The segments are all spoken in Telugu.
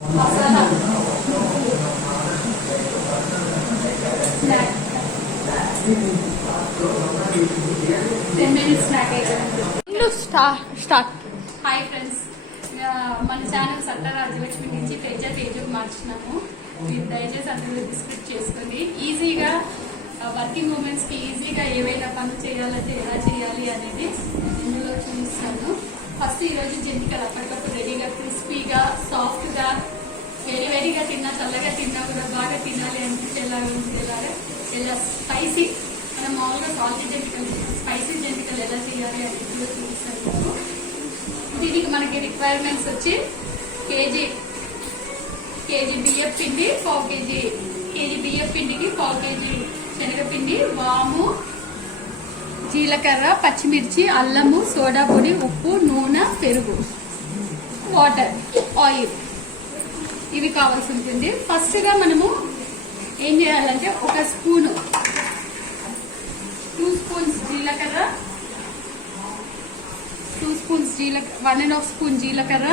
మసాలా 10 minutes స్నాక్ అయితే స్టార్ట్. హాయ్ ఫ్రెండ్స్, మన ఛానల్ సట్ట రాజ్యలక్ష్మి నుంచి తేజకు మార్చినాము. మీరు దయచేసి అందరూ డిస్క్రిప్ట్ చేసుకొని ఈజీగా వర్కింగ్ ఉమెన్స్ కి ఈజీగా ఏవైనా పనులు చేయాలంటే ఎలా చేయాలి అనేది ఇందులో చూపిస్తాను. ఫస్ట్ ఈరోజు జంతికలు అప్పటికప్పుడు రెడీగా క్రిస్పీగా సాఫ్ట్గా వేడిగా తిన్నా చల్లగా తిన్నా కూడా బాగా తినాలి అనిపించేలాగా ఉండేలాగా ఇలా స్పైసీ మనం మామూలుగా సాల్టీ జంతికలు స్పైసీ జంతికలు ఎలా చేయాలి అనేది కూడా చూపిస్తాను. దీనికి మనకి రిక్వైర్మెంట్స్ వచ్చి కేజీ బియ్యం పిండి, కేజీ బియ్యం పిండికి 1/4 kg శనగపిండి, వాము, జీలకర్ర, పచ్చిమిర్చి, అల్లము, సోడా పొడి, ఉప్పు, నూనె, పెరుగు, వాటర్, ఆయిల్ ఇవి కావాల్సి ఉంటుంది. ఫస్ట్ గా మనము ఏం చేయాలంటే ఒక స్పూను 2 స్పూన్స్ జీలకర్ర, 1.5 స్పూన్ జీలకర్ర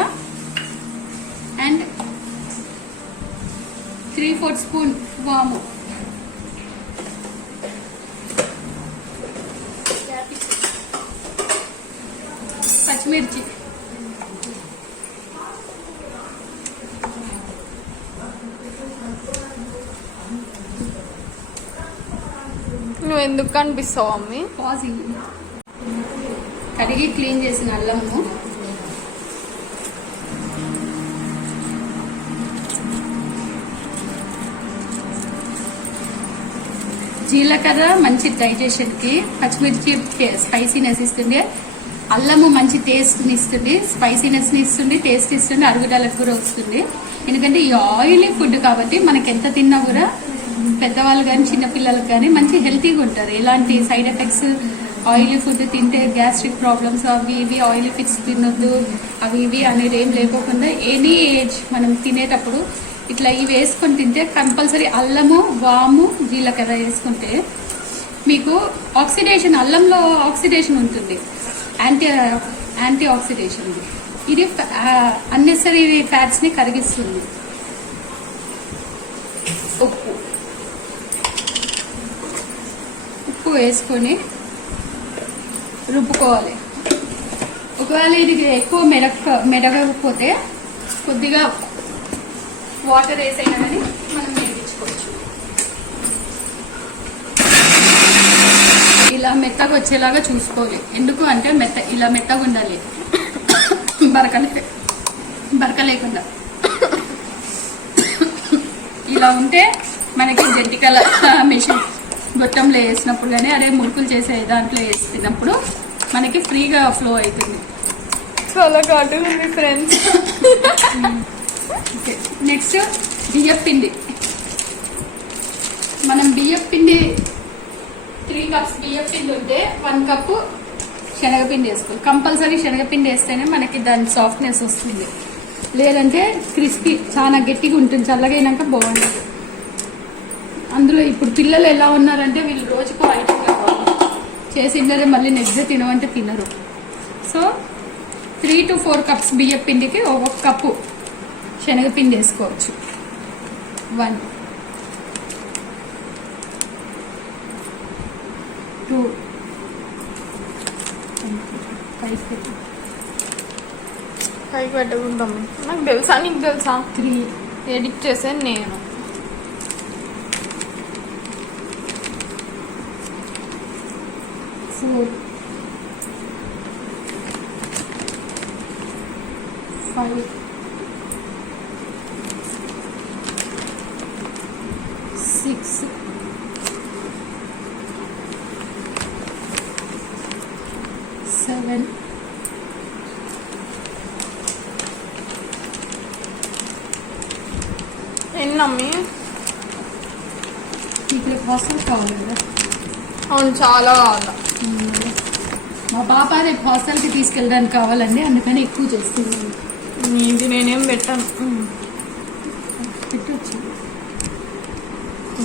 అండ్ 3/4 స్పూన్ వాము, పచ్చిమిర్చి, నువ్వు ఎందుకు కనిపిస్తావు అమ్మి? కడిగి క్లీన్ చేసిన అల్లము, జీలకర్ర మంచి డైజెషన్ కి, పచ్చిమిర్చి స్పైసీనెస్ ఇస్తుంది, అల్లము మంచి టేస్ట్ ని ఇస్తుంది, స్పైసీనెస్ ని ఇస్తుంది, టేస్ట్ ఇస్తుంది, అరుగుదలకు కూడా వస్తుంది. ఎందుకంటే ఈ ఆయిలీ ఫుడ్ కాబట్టి మనకి ఎంత తిన్నా కూడా పెద్దవాళ్ళు కానీ చిన్నపిల్లలకు కానీ మంచి హెల్తీగా ఉంటారు. ఎలాంటి సైడ్ ఎఫెక్ట్స్ ఆయిలీ ఫుడ్ తింటే గ్యాస్ట్రిక్ ప్రాబ్లమ్స్ అవి ఇవి, ఆయిలీ ఫిక్స్ తినొద్దు అవి ఇవి అనేది ఏం లేకోకుండా ఎనీ ఏజ్ మనం తినేటప్పుడు ఇట్లా ఇవి వేసుకొని తింటే కంపల్సరీ అల్లము, వాము, జీలకర్ర వేసుకుంటే మీకు ఆక్సిడేషన్, అల్లంలో ఆక్సిడేషన్ ఉంటుంది, యాంటీ ఆక్సిడేషన్. ఇది అన్నెసరీ ఫ్యాట్స్ ని కరిగిస్తుంది. ఉప్పు వేసుకొని రుబ్బుకోవాలి. ఒకవేళ ఇది ఎక్కువ మెడగకపోతే కొద్దిగా వాటర్ వేసైనా కానీ మనం వేయించుకోవచ్చు. ఇలా మెత్తగా వచ్చేలాగా చూసుకోవాలి. ఎందుకు అంటే ఇలా మెత్తగా ఉండాలి, బరక లేకుండా. ఇలా ఉంటే మనకి జంతికల మిషన్ గొట్టంలో వేసినప్పుడు కానీ అదే మురుకులు చేసే దాంట్లో వేసినప్పుడు మనకి ఫ్రీగా ఫ్లో అవుతుంది. చాలా ఘాటుగా ఉంది ఫ్రెండ్స్. నెక్స్ట్ బియ్యం పిండి. మనం బియ్యం పిండి 3 కప్స్ బియ్యం పిండి ఉంటే 1 కప్పు శనగపిండి వేసుకోవాలి. కంపల్సరీ శనగపిండి వేస్తేనే మనకి దాని సాఫ్ట్నెస్ వస్తుంది, లేదంటే క్రిస్పీ చాలా గట్టిగా ఉంటుంది, చల్లగా అయినాక బాగుంటుంది. అందులో ఇప్పుడు పిల్లలు ఎలా ఉన్నారంటే వీళ్ళు రోజుకు ఐటమ్ చేసిందరే మళ్ళీ నెక్స్ట్ డే తినమంటే తినరు. సో 3 to 4 కప్స్ బియ్యం పిండికి 1 కప్పు శనగపిండి వేసుకోవచ్చు. 1 2 పైకి పెట్టకుంటాం. నాకు తెలుసా, నీకు తెలుసా? 3 ఎడిట్ చేసాను నేను. 4 5 6 7 ఎన్నమ్మి? మీకు హాస్టల్ కావాలి కదా? అవును, చాలా కావాలా. మా పాప రేపు హాస్టల్కి తీసుకెళ్ళడానికి కావాలండి, అందుకని ఎక్కువ చేస్తున్నాను. ఇది నేనేం పెట్టాను. పెట్టచ్చు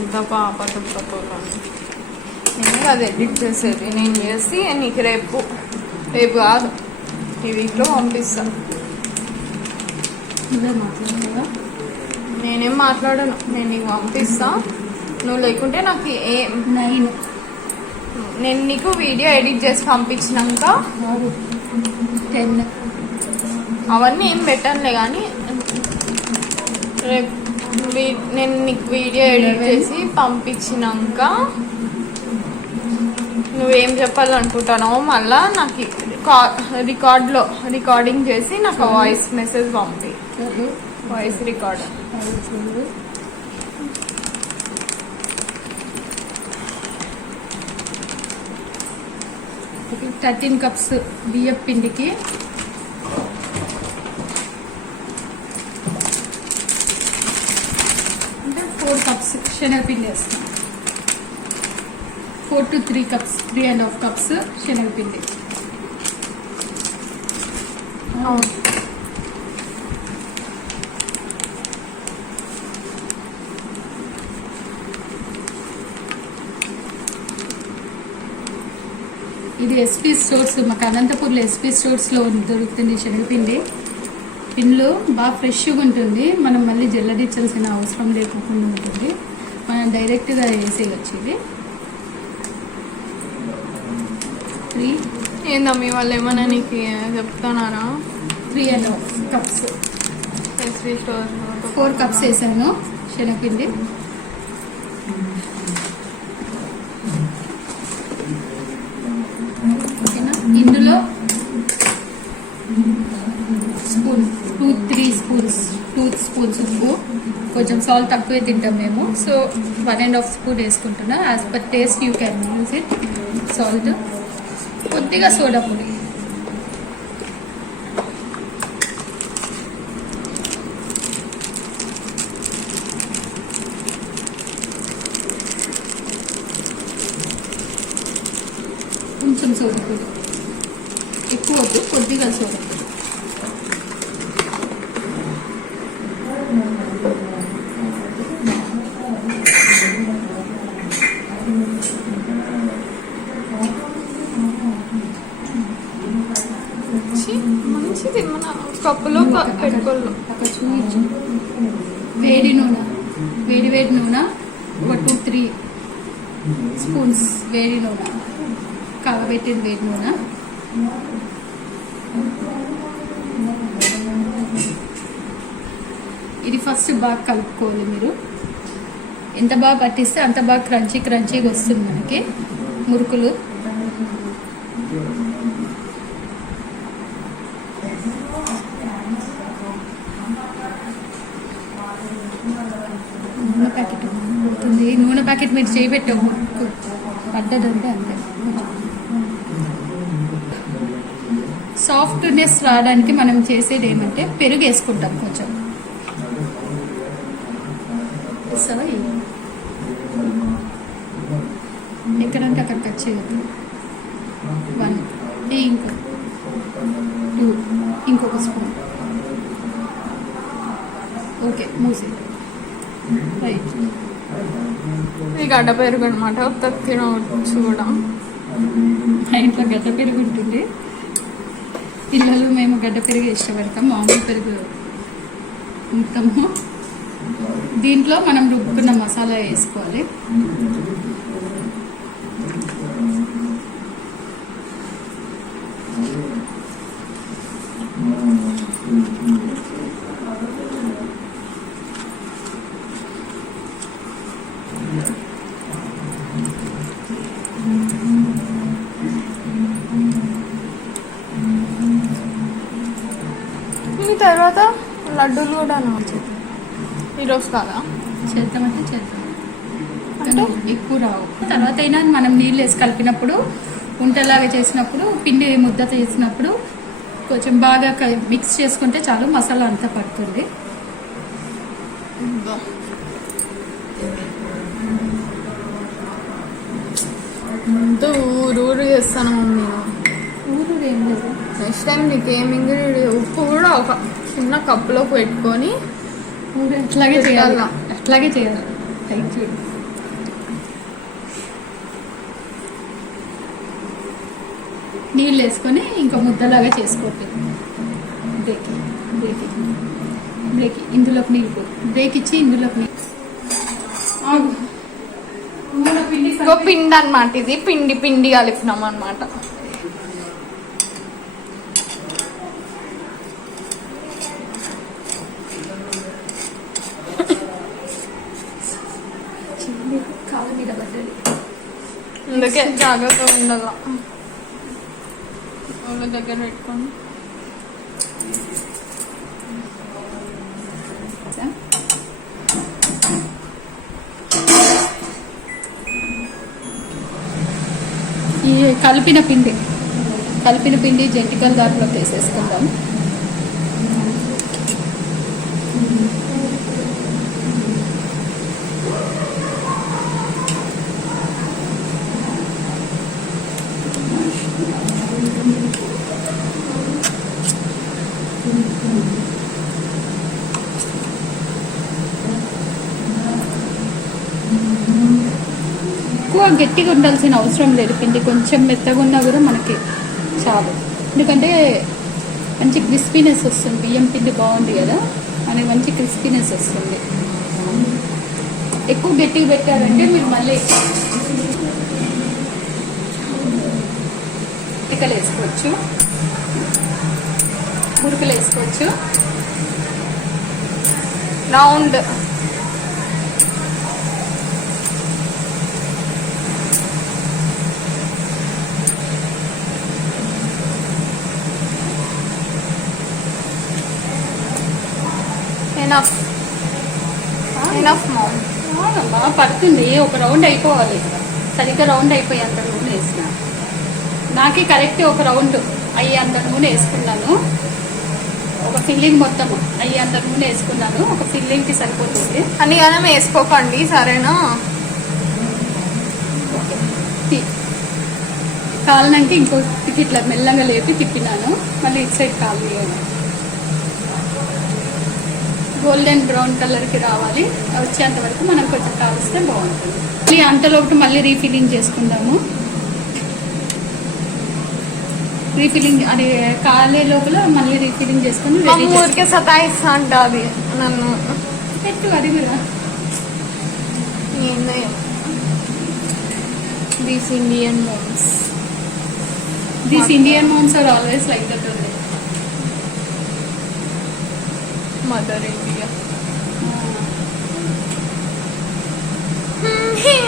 ఇంత పాప నేను అది ఎడిట్ చేసేది. నేను చేసి నీకు రేపు కాదు ఈ వీక్లో పంపిస్తాను. నువ్వే మాట్లాడదా? నేనేం మాట్లాడను, నేను నీకు పంపిస్తా. నువ్వు లేకుంటే నాకు ఏం 9 నేను నీకు వీడియో ఎడిట్ చేసి పంపించినాక 10 అవన్నీ ఏం పెట్టనులే కానీ రేపు నేను నీకు వీడియో ఎడిట్ చేసి పంపించినాక నువ్వేం చెప్పాలనుకుంటున్నావో మళ్ళా నాకు రికార్డింగ్ చేసి నాకు వాయిస్ మెసేజ్ పంపి, వాయిస్ రికార్డ్. 13 కప్స్ బియ్యం పిండికి అంటే 4 కప్స్ శనగపిండి వేస్తాం. 4 to 3 కప్స్, 3.5 కప్స్ శనగపిండి. ఇది ఎస్పీ స్టోర్స్, మాకు అనంతపూర్లో ఎస్పీ స్టోర్స్లో దొరుకుతుంది శనగపిండి. పిండిలో బాగా ఫ్రెష్గా ఉంటుంది, మనం మళ్ళీ జల్లడించాల్సిన అవసరం లేకుండా ఉంటుంది, మనం డైరెక్ట్గా వేసేయచ్చు. ఇది 3 ఏందమ్మీ వాళ్ళు ఏమన్నా నీకు చెప్తున్నారా? 3.5 కప్స్, ఎస్పీ స్టోర్ 4 కప్స్ వేసాను శనగపిండి. ఓకేనా, ఇందులో స్పూన్ 2-3 స్పూన్స్ ఉప్పు, కొంచెం సాల్ట్ తక్కువే తింటాం మేము, సో 1.5 స్పూన్ వేసుకుంటున్నా. As per taste you can use it. Salt, కొద్దిగా సోడా పొడి, కొంచెం సోడా పొడి, ఎక్కువ వద్దు, కొద్దిగా సోడా పొడి. మంచిది, మన కప్పులో పెట్టుకోళ్ళు. అక్కడ చూపించు. వేడి నూనె, వేడి నూనె ఒక 2-3 స్పూన్స్ వేడి నూనె, కాగబెట్టిన వేడి నూనె. ఇది ఫస్ట్ బాగా కలుపుకోవాలి మీరు. ఎంత బాగా పట్టిస్తే అంత బాగా క్రంచీగా వస్తుంది మనకి మురుకులు. నూనె ప్యాకెట్ ఉంటుంది, నూనె ప్యాకెట్ మీరు చేయబెట్టే మురుకు పడ్డదంటే అంతే. సాఫ్ట్నెస్ రావడానికి మనం చేసేది ఏమంటే పెరుగు వేసుకుంటాం కొంచెం. ఎక్కడంటే అక్కడ కట్ చేయద్దు. 1, ఇంకో 2, ఇంకొక స్పూన్. ఓకే, మూసి రైట్. ఈ గడ్డ పెరుగు అనమాట, తినవచ్చు కూడా. మా ఇంట్లో గడ్డ పెరుగు ఉంటుంది, పిల్లలు మేము గడ్డ పెరుగు ఇష్టపడతాం, మామూలు పెరుగు ఉంటాము. దీంట్లో మనం రుబ్బుకున్న మసాలా వేసుకోవాలి. ఈ తర్వాత లడ్డూలు కూడా ఈరోజు కాదా? చేద్దామంటే చేద్దాం, అంటే ఎక్కువ రావు. తర్వాత అయినా మనం నీళ్ళు వేసి కలిపినప్పుడు, ఉంటలాగా చేసినప్పుడు, పిండి ముద్ద చేసినప్పుడు కొంచెం బాగా మిక్స్ చేసుకుంటే చాలు, మసాలా అంతా పడుతుంది. ఊరు చేస్తాను మమ్మీ. ఊరు ఏం లేదు. నెక్స్ట్ టైం నీకు ఏం ఇంగ్రీడియంట్, ఉప్పు కూడా ఒక చిన్న కప్పులోకి పెట్టుకొని ఊరు అట్లాగే చేయాలి, అట్లాగే చేయాలి. టైట్ చేయాలి. నీళ్ళు వేసుకొని ఇంకా ముద్దలాగా చేసుకోండి. బ్రేక్ ఇందులోకి నీళ్ళు బ్రేక్ ఇచ్చి ఇందులోకి నీళ్ళు ఆగు. నూనె పిండి ఇంకో పిండి అనమాట, ఇది పిండి పిండి కలిపినాం అనమాట. కాళ్ళ మీద పడ్డది. అందుకే జాగ్రత్తగా ఉండాల. వాళ్ళ దగ్గర పెట్టుకోండి. ఈ కలిపిన పిండి జంతికల దాంట్లో వేసేసుకుందాం. ఎక్కువ గట్టిగా ఉండాల్సిన అవసరం లేదు. పిండి కొంచెం మెత్తగా ఉన్నా కూడా మనకి చాలు. ఎందుకంటే మంచి క్రిస్పీనెస్ వస్తుంది. బియ్యం పిండి బాగుంది కదా అని మంచి క్రిస్పీనెస్ వస్తుంది. ఎక్కువ గట్టిగా పెట్టారంటే మీరు మళ్ళీ ఇటుకలు వేసుకోవచ్చు, మురుకులు వేసుకోవచ్చు. Round enough enough mom. అవునమ్మా పడుతుంది. ఒక రౌండ్ అయిపోవాలి. సరిగ్గా రౌండ్ అయిపోయేంత నూనె వేసిన నాకే కరెక్ట్ ఒక రౌండ్ అయ్యేంత నూనె వేసుకున్నాను. ఒక ఫిల్లింగ్ మొత్తం అయ్యేంత నూనె వేసుకున్నాను. ఒక ఫిల్లింగ్కి సరిపోతుంది. అని మనం వేసుకోకండి సరేనా. కాలనానికి ఇంకో ఇట్లా మెల్లగా లేపి తిప్పినాను. మళ్ళీ ఇటు సైడ్ కాలు గోల్డెన్ బ్రౌన్ కలర్కి రావాలి. వచ్చేంత వరకు మనం కొంచెం కాలిస్తే బాగుంటుంది. మళ్ళీ అంతలోపు మళ్ళీ రీఫిల్లింగ్ చేసుకుందాము. రీఫిల్లింగ్ అది కాలే లోపల మళ్ళీ రీఫిల్లింగ్ చేసుకుని ఊరికే సతాయిస్తా అంట అది నన్ను. పెట్టు అది కూడా. These Indian moms are always like that only. Mother India.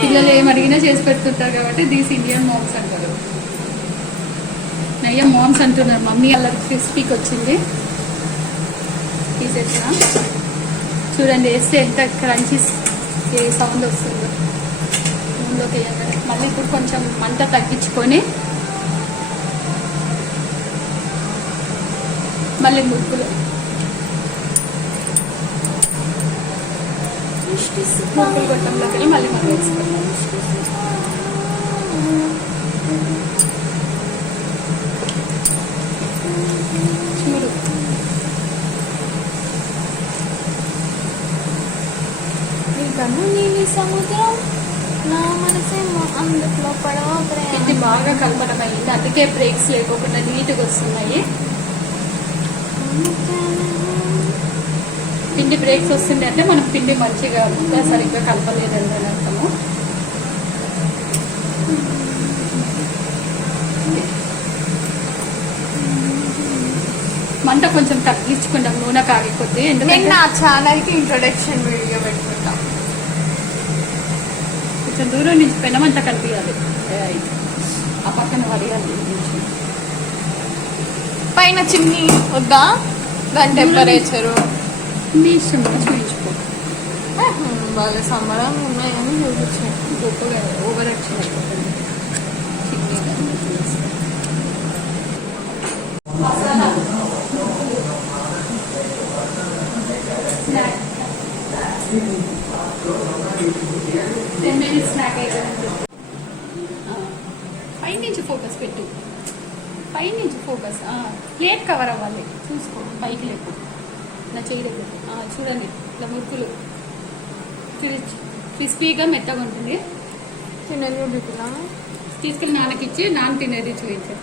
పిల్లలు ఏం అడిగినా చేసి పెడుతుంటారు కాబట్టి దీస్ ఇండియన్ మామ్స్ అంటారు. నయ్య మామ్స్ అంటున్నారు. మమ్మీ అలా క్రిస్పీకి వచ్చింది. తీసేసిన చూడండి, వేస్తే ఎంత క్రంచీ ఏ సౌండ్ వస్తుందో నూనెలోకి వేయగానే. మళ్ళీ ఇప్పుడు కొంచెం మంట తగ్గించుకొని మళ్ళీ మురుకులు గొట్టంలోకి వెళ్ళి మళ్ళీ మనం వేసుకుంటాం. చూడు నీలి సముద్రం నా మనసేమో అందులో పడవ. పిండి బాగా కలపడం అయింది. అందుకే బ్రేక్స్ లేకోకుండా నీట్గా వస్తున్నాయి. పిండి బ్రేక్స్ వస్తుంది అంటే మనం పిండి మంచిగా సరిగ్గా కలపలేదని అర్థము. మంట కొంచెం తగ్గించుకుంటాం నూనె కాగిపోతే. ఎందుకంటే నా ఛానల్కి ఇంట్రొడక్షన్ వీడియో పెట్టుకుంటాం. కొంచెం దూరం నుంచి పెనమంట కనిపించాలి. ఆ పక్కన వడియాలి. పైన చిమ్నీ వద్దా? దాని టెంపరేచరు మీ ఇష్టం చూపించుకో. వాళ్ళ సంబరం ఉన్నాయని చూపించాను. గొప్పగా ఓవర్ యాక్షన్ అయిపోతుంది. మసాలా 10 minutes స్నాక్ అయితే పైనుంచి ఫోకస్ పెట్టు. పైనుంచి ఫోకస్. ప్లేట్ కవర్ అవ్వాలి. చూసుకో పైకి లేకు. నా చేయి దగ్గర చూడండి. ఇట్లా మురుకులు క్రిస్పీగా మెత్తగా ఉంటుంది. తినేది తీసుకెళ్ళి నాన్నకిచ్చి నాన్న తినేది చూపించారు.